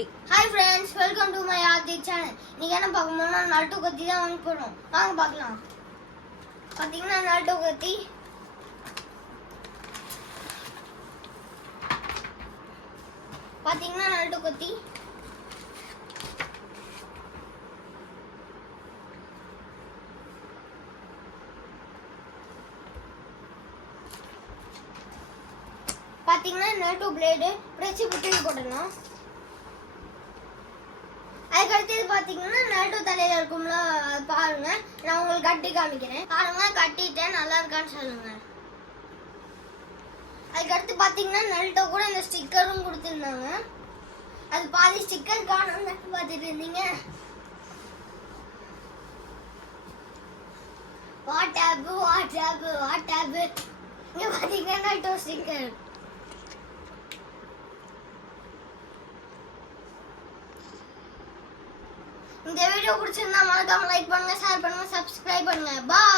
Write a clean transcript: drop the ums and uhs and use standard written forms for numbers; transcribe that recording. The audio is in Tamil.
Hi friends, welcome to my Aarthi channel. நீங்க என்ன பார்க்க போறோம்னா நாட்டு கத்தி தான் வாங்க போறோம். வாங்க பார்க்கலாம். பாத்தீங்கன்னா நாட்டு கத்தி. பாத்தீங்கன்னா நாட்டு கத்தி. பாத்தீங்கன்னா நாட்டு பிளேடு பிரஷ் புட்டி போடணும். அதுக்கடுத்து பாத்தீங்கன்னா நட்டு தலையில இருக்கும்ல பாருங்க, நான் உங்களுக்கு கட்டி காமிக்கிறேன். பாருங்க, கட்டிட்டேன், நல்லா இருக்கான்னு சொல்லுங்க. அதுக்கடுத்து பாத்தீங்கன்னா நல்ட்டோ கூட இந்த ஸ்டிக்கரும் கொடுத்துருந்தாங்க. அது பாதி ஸ்டிக்கர் காணும் பார்த்துட்டு இருந்தீங்க. வாட்டாப்பு இங்க பாத்தீங்கன்னா நல்ட்டோ ஸ்டிக்கர். இந்த வீடியோ பிடிச்சிருந்தா மறக்காம லைக் பண்ணுங்க, ஷேர் பண்ணுங்க, சப்ஸ்கிரைப் பண்ணுங்க. பாய்.